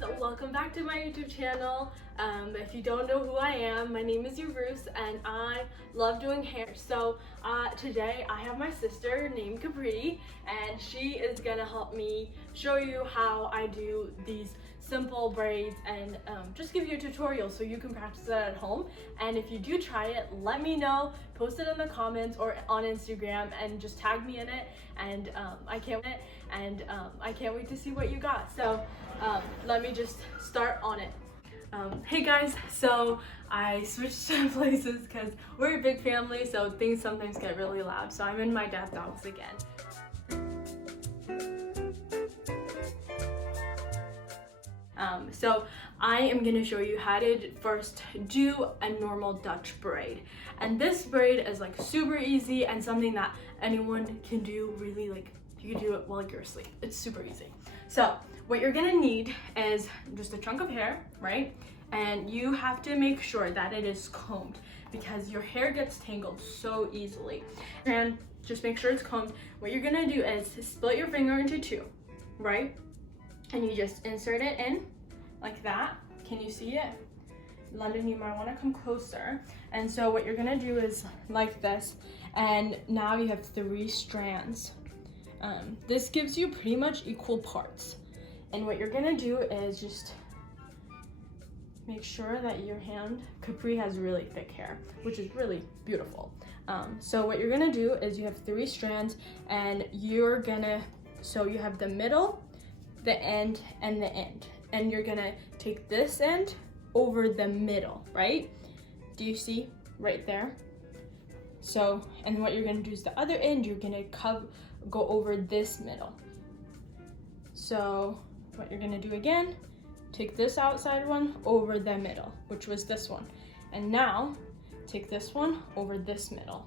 Welcome back to my YouTube channel. If you don't know who I am, my name is Bruce and I love doing hair. So today I have my sister named Capri and she is gonna help me show you how I do these simple braids and just give you a tutorial so you can practice it at home. And if you do try it, let me know, post it in the comments or on Instagram and just tag me in it, and I can't wait to see what you got. So let me just start on it. Hey guys, so I switched places because we're a big family, so things sometimes get really loud. So I'm in my dad's house again. So I am going to show you how to first do a normal Dutch braid. And this braid is like super easy and something that anyone can do, really, like you can do it while you're asleep. It's super easy. So what you're going to need is just a chunk of hair, right? And you have to make sure that it is combed because your hair gets tangled so easily. And just make sure it's combed. What you're going to do is split your finger into two, right? And you just insert it in like that. Can you see it? London, you might want to come closer. And so what you're gonna do is like this, and now you have 3 strands. This gives you pretty much equal parts. And what you're gonna do is just make sure that your hand, Capri has really thick hair, which is really beautiful. So what you're gonna do is you have 3 strands, and you're gonna, so you have the middle, the end, and the end. And you're gonna take this end over the middle, right? Do you see right there? So, and what you're gonna do is the other end, you're gonna go over this middle. So what you're gonna do again, take this outside one over the middle, which was this one. And now take this one over this middle.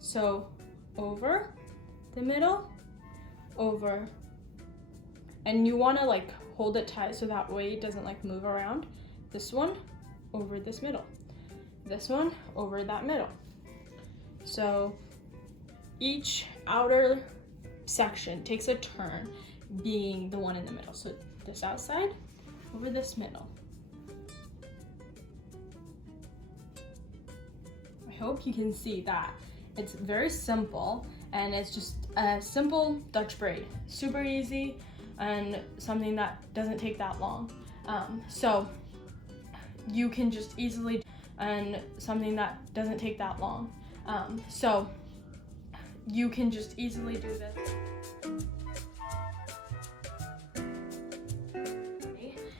So over the middle, over. And you want to like hold it tight so that way it doesn't like move around. This one over this middle. This one over that middle. So each outer section takes a turn being the one in the middle. So this outside over this middle. I hope you can see that. It's very simple and it's just a simple Dutch braid. Super easy. And something that doesn't take that long. So you can just easily, and something that doesn't take that long. So you can just easily do this.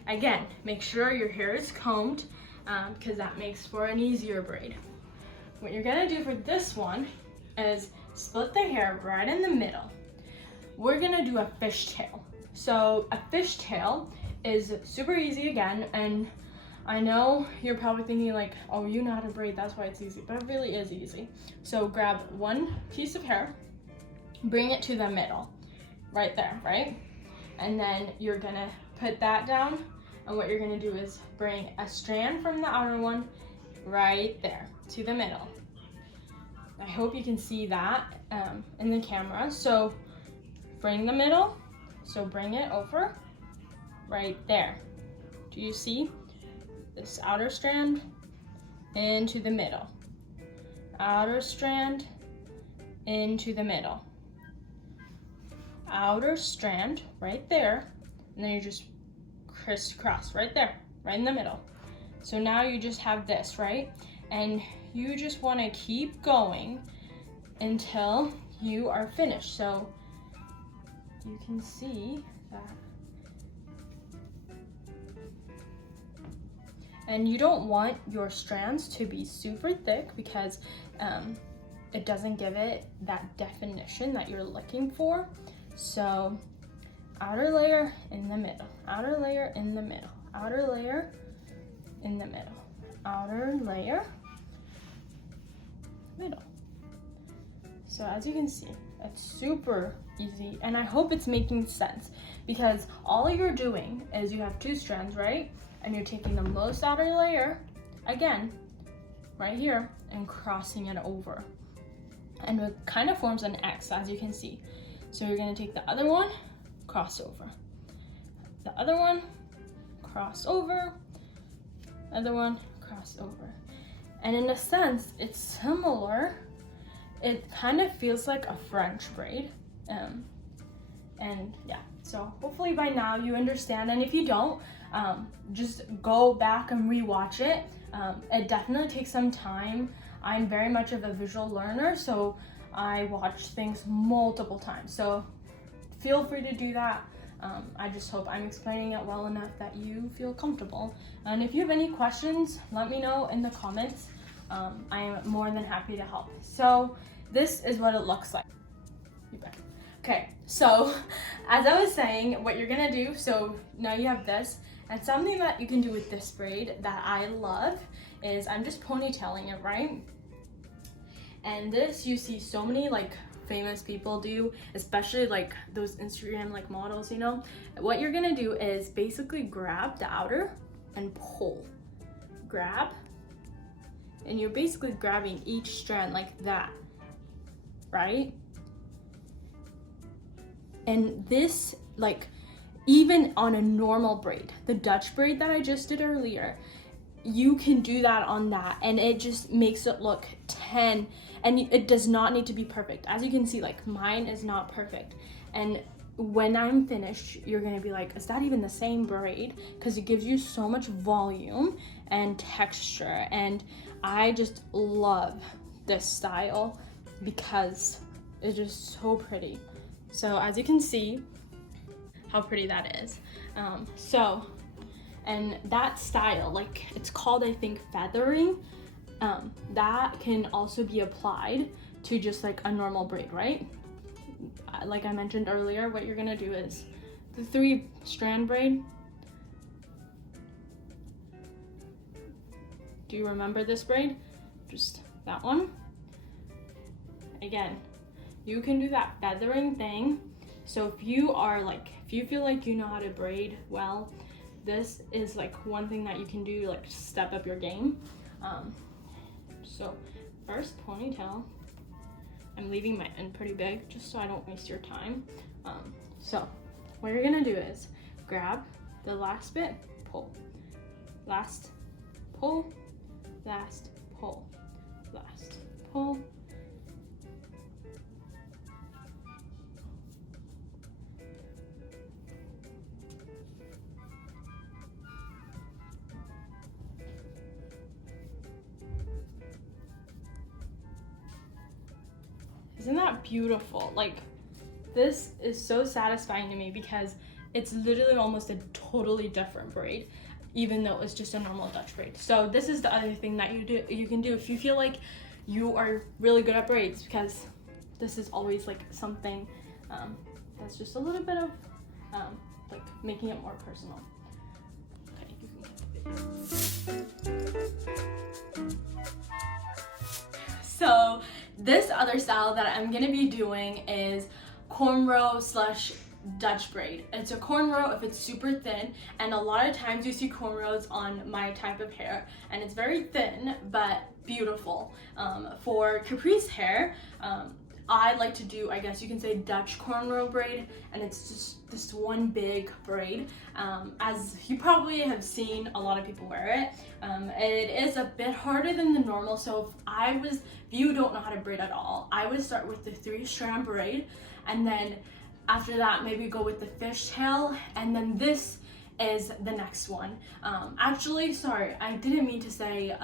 Again, make sure your hair is combed because that makes for an easier braid. What you're gonna do for this one is split the hair right in the middle. We're gonna do a fishtail. So a fishtail is super easy again, and I know you're probably thinking like, oh, you know how to braid, that's why it's easy, but it really is easy. So grab one piece of hair, bring it to the middle, right there, right? And then you're gonna put that down, and what you're gonna do is bring a strand from the outer one right there to the middle. I hope you can see that in the camera. So bring the middle. So bring it over right there. Do you see this outer strand into the middle? Outer strand into the middle. Outer strand right there. And then you just crisscross right there, right in the middle. So now you just have this, right? And you just want to keep going until you are finished. So you can see that. And you don't want your strands to be super thick because it doesn't give it that definition that you're looking for. So outer layer in the middle, outer layer in the middle, outer layer in the middle, outer layer, middle. So as you can see, it's super easy, and I hope it's making sense because all you're doing is you have 2 strands, right? And you're taking the most outer layer, again, right here, and crossing it over. And it kind of forms an X, as you can see. So you're gonna take the other one, cross over. the other one, cross over, other one, cross over. And in a sense, it's similar. It kind of feels like a French braid. And yeah, so hopefully by now you understand. And if you don't, just go back and rewatch it. It definitely takes some time. I'm very much of a visual learner, so I watch things multiple times. So feel free to do that. I just hope I'm explaining it well enough that you feel comfortable. And if you have any questions, let me know in the comments. I am more than happy to help. So this is what it looks like. Okay, so as I was saying, what you're gonna do, so now you have this, and something that you can do with this braid that I love is I'm just ponytailing it, right? And this you see so many like famous people do, especially like those Instagram like models, you know. What you're gonna do is basically grab the outer and pull. Grab, and you're basically grabbing each strand like that, right? And this, like, even on a normal braid, the Dutch braid that I just did earlier, you can do that on that, and it just makes it look 10, and it does not need to be perfect. As you can see, like, mine is not perfect. And when I'm finished, you're gonna be like, is that even the same braid? Because it gives you so much volume and texture, and I just love this style because it's just so pretty. So as you can see how pretty that is. And that style, like it's called, I think, feathering, that can also be applied to just like a normal braid, right? Like I mentioned earlier, what you're gonna do is the 3-strand braid. Do you remember this braid? Just that one. Again, you can do that feathering thing. So if you feel like you know how to braid well, this is like one thing that you can do, like step up your game. So first, ponytail. I'm leaving my end pretty big just so I don't waste your time. So what you're gonna do is grab the last bit, pull, last, pull, last, pull, last, pull. Isn't that beautiful? Like, this is so satisfying to me because it's literally almost a totally different braid, even though it's just a normal Dutch braid. So this is the other thing that you can do if you feel like you are really good at braids, because this is always like something that's just a little bit of like making it more personal. Okay, you can get the So this other style that I'm gonna be doing is cornrow / Dutch braid. It's a cornrow if it's super thin, and a lot of times you see cornrows on my type of hair, and it's very thin but beautiful. For Capri's hair, I like to do, I guess you can say, Dutch cornrow braid, and it's just this one big braid. As you probably have seen, a lot of people wear it. It is a bit harder than the normal, so if you don't know how to braid at all, I would start with the 3-strand braid, and then after that maybe go with the fishtail, and then this is the next one. Actually, sorry, I didn't mean to say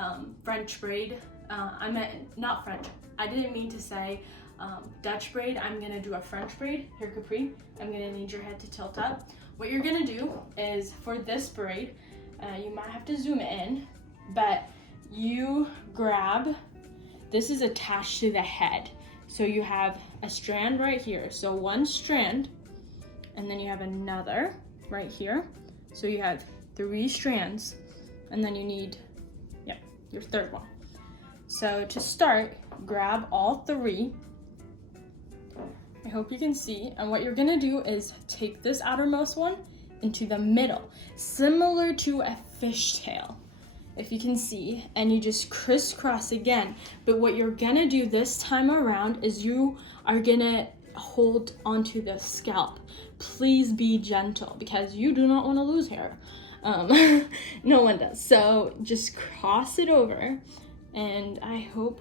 French braid. I meant not French. I didn't mean to say Dutch braid. I'm gonna do a French braid. Here, Capri, I'm gonna need your head to tilt up. What you're gonna do is, for this braid, you might have to zoom in, but you grab, this is attached to the head. So you have a strand right here. So one strand, and then you have another right here. So you have 3 strands, and then you need, your third one. So to start, grab all 3. I hope you can see. And what you're gonna do is take this outermost one into the middle, similar to a fishtail, if you can see, and you just crisscross again. But what you're gonna do this time around is you are gonna hold onto the scalp. Please be gentle because you do not want to lose hair. No one does. So just cross it over, and I hope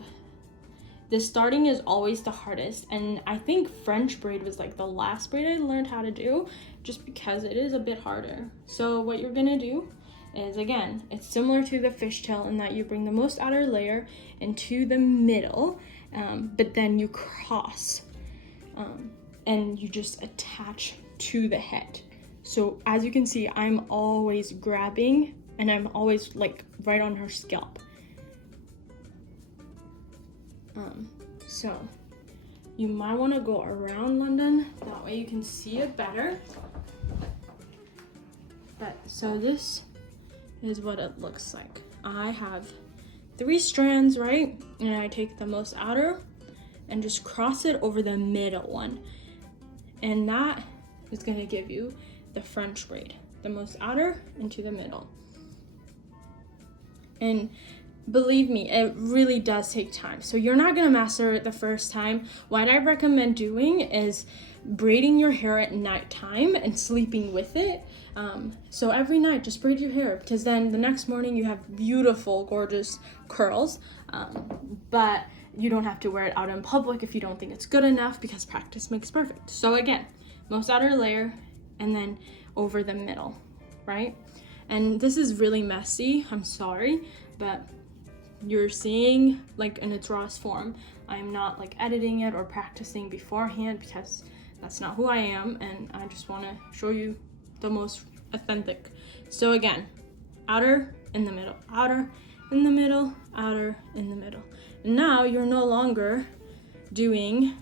the starting is always the hardest. And I think French braid was like the last braid I learned how to do, just because it is a bit harder. So what you're gonna do is, again, it's similar to the fishtail in that you bring the most outer layer into the middle, but then you cross, and you just attach to the head. So as you can see, I'm always grabbing, and I'm always like right on her scalp. So you might want to go around, London, that way you can see it better. But so this is what it looks like. I have 3 strands, right? And I take the most outer and just cross it over the middle one. And that is gonna give you the French braid, the most outer into the middle. And believe me, it really does take time. So you're not gonna master it the first time. What I recommend doing is braiding your hair at nighttime and sleeping with it. So every night, just braid your hair, because then the next morning you have beautiful, gorgeous curls. But you don't have to wear it out in public if you don't think it's good enough, because practice makes perfect. So again, most outer layer and then over the middle, right? And this is really messy, I'm sorry, but you're seeing like in its rawest form. I'm not like editing it or practicing beforehand, because that's not who I am, and I just want to show you the most authentic. So again, outer in the middle, outer in the middle, outer in the middle. And now you're no longer doing,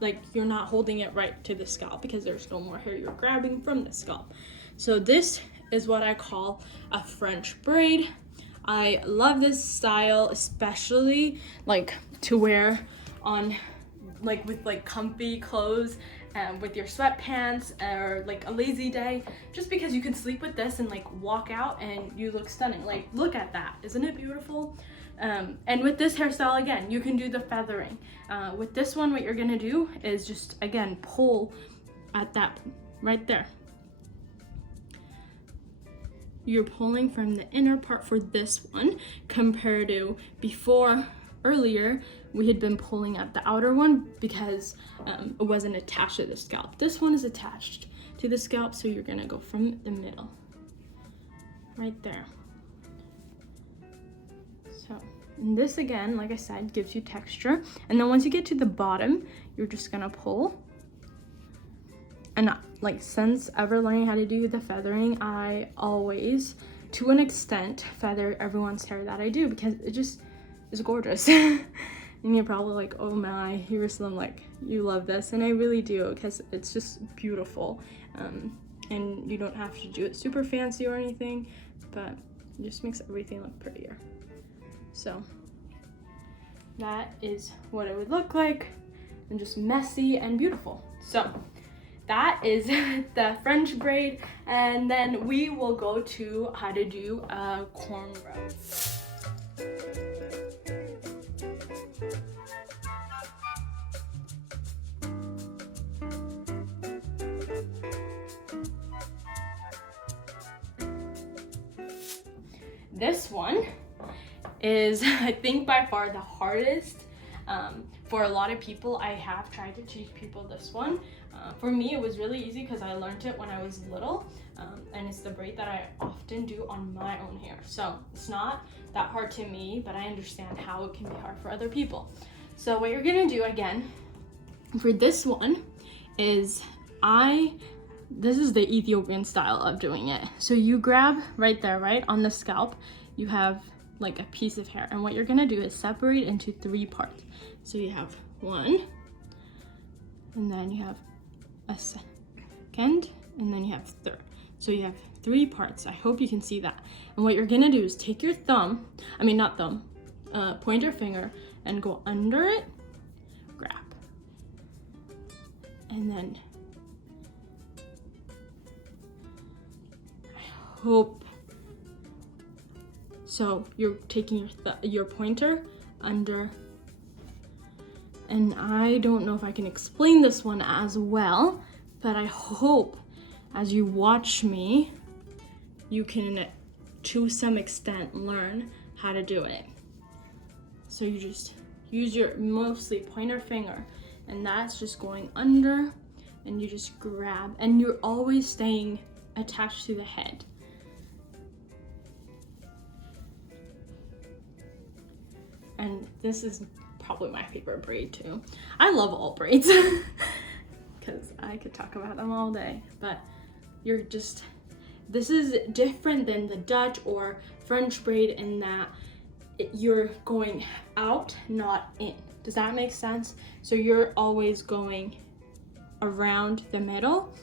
like, you're not holding it right to the scalp because there's no more hair, you're grabbing from the scalp. So this is what I call a French braid. I love this style, especially like to wear on like with like comfy clothes, with your sweatpants, or like a lazy day, just because you can sleep with this and like walk out and you look stunning. Like, look at that, isn't it beautiful? And with this hairstyle, again, you can do the feathering. With this one, what you're gonna do is just, again, pull at that right there. You're pulling from the inner part for this one, compared to before, earlier, we had been pulling at the outer one because it wasn't attached to the scalp. This one is attached to the scalp, so you're gonna go from the middle, right there. So, and this again, like I said, gives you texture. And then once you get to the bottom, you're just gonna pull. And like, since ever learning how to do the feathering, I always, to an extent, feather everyone's hair that I do, because it just is gorgeous. And you're probably like, oh my, Jerusalem, like, you love this. And I really do, because it's just beautiful. And you don't have to do it super fancy or anything, but it just makes everything look prettier. So that is what it would look like, and just messy and beautiful. So that is the French braid, and then we will go to how to do a cornrow. This one is, I think, by far the hardest. For a lot of people, I have tried to teach people this one. For me, it was really easy because I learned it when I was little, and it's the braid that I often do on my own hair. So it's not that hard to me, but I understand how it can be hard for other people. So what you're gonna do, again, for this one is, this is the Ethiopian style of doing it. So you grab right there, right on the scalp, you have like a piece of hair, and what you're gonna do is separate into 3 parts. So you have 1, and then you have a 2nd, and then you have 3rd. So you have 3 parts. I hope you can see that. And what you're gonna do is take your pointer finger, and go under it, grab, and then hope. So you're taking your pointer under, And I don't know if I can explain this one as well, but I hope as you watch me, you can, to some extent, learn how to do it. So you just use your mostly pointer finger, and that's just going under, and you just grab, and you're always staying attached to the head. And this is probably my favorite braid too. I love all braids because I could talk about them all day, but this is different than the Dutch or French braid in that you're going out, not in. Does that make sense? So you're always going around the middle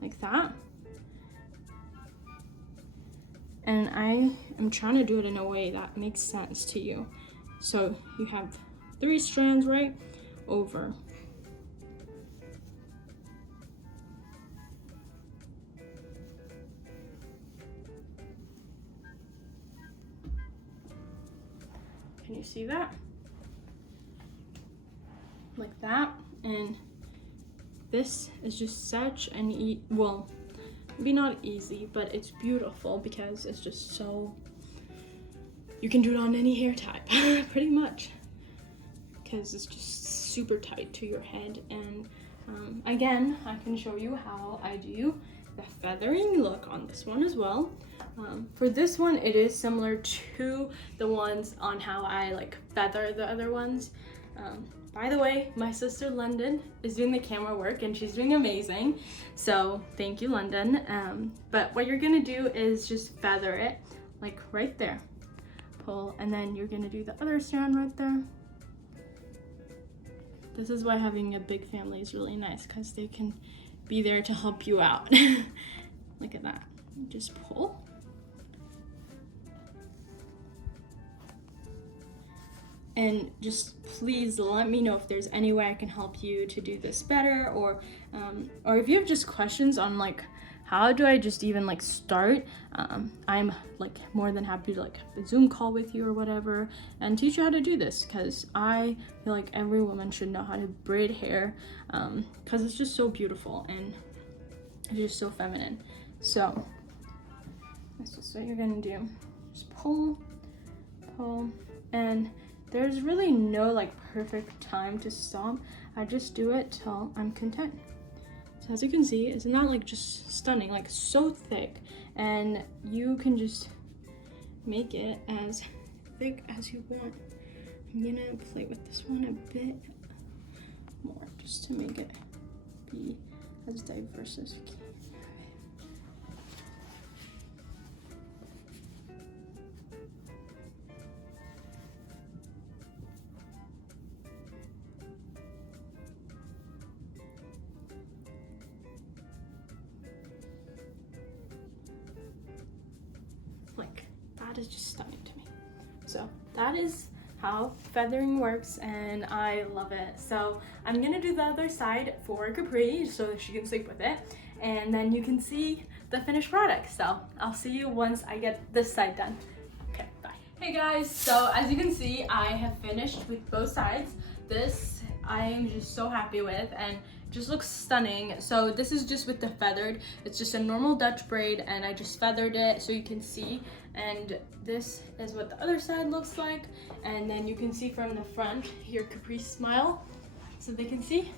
like that. And I am trying to do it in a way that makes sense to you. So you have 3 strands right over. Can you see that? Like that. And this is just such an well, maybe not easy, but it's beautiful because it's just so, you can do it on any hair type pretty much, because it's just super tight to your head. And again, I can show you how I do the feathering look on this one as well. For this one, it is similar to the ones on how I like feather the other ones. By the way, my sister London is doing the camera work and she's doing amazing. So thank you, London. But what you're gonna do is just feather it like right there. Pull, and then you're gonna do the other strand right there. This is why having a big family is really nice, because they can be there to help you out. Look at that. Just pull. And just please let me know if there's any way I can help you to do this better, or if you have just questions on like how do I just even like start. I'm like more than happy to like have a Zoom call with you or whatever and teach you how to do this, because I feel like every woman should know how to braid hair, because it's just so beautiful and it's just so feminine. So that's just what you're gonna do. Just pull, and there's really no like perfect time to stop. I just do it till I'm content. So as you can see, it's not like just stunning, like so thick, and you can just make it as thick as you want. I'm gonna play with this one a bit more just to make it be as diverse as we can. Like, that is just stunning to me. So that is how feathering works, and I love it. So I'm gonna do the other side for Capri so that she can sleep with it, and then you can see the finished product. So I'll see you once I get this side done. Okay, bye. Hey guys, so as you can see, I have finished with both sides. This I am just so happy with, and just looks stunning. So this is just with the feathered. It's just a normal Dutch braid, and I just feathered it so you can see. And this is what the other side looks like. And then you can see from the front here, Capri smile, so they can see.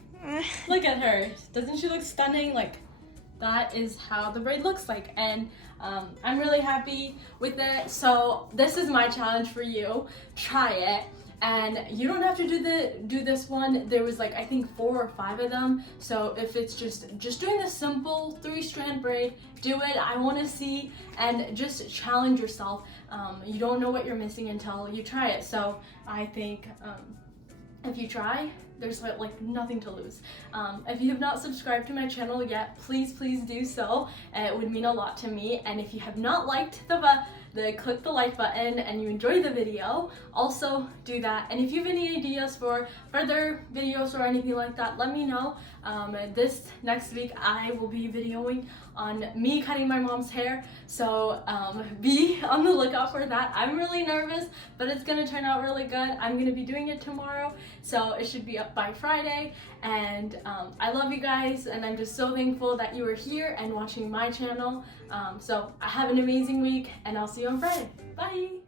Look at her. Doesn't she look stunning? Like, that is how the braid looks like. And I'm really happy with it. So this is my challenge for you. Try it. And you don't have to do this one. There was like, I think 4 or 5 of them. So if it's just doing the simple 3-strand braid, do it. I want to see, and just challenge yourself. You don't know what you're missing until you try it. So I think if you try, there's like nothing to lose. If you have not subscribed to my channel yet, please do so. It would mean a lot to me. And if you have not liked click the like button and you enjoy the video, also do that. And if you have any ideas for further videos or anything like that, let me know. This next week I will be videoing on me cutting my mom's hair, so be on the lookout for that. I'm really nervous, but it's gonna turn out really good. I'm gonna be doing it tomorrow, so it should be up up by Friday. And I love you guys, and I'm just so thankful that you are here and watching my channel. So have an amazing week, and I'll see you on Friday. Bye!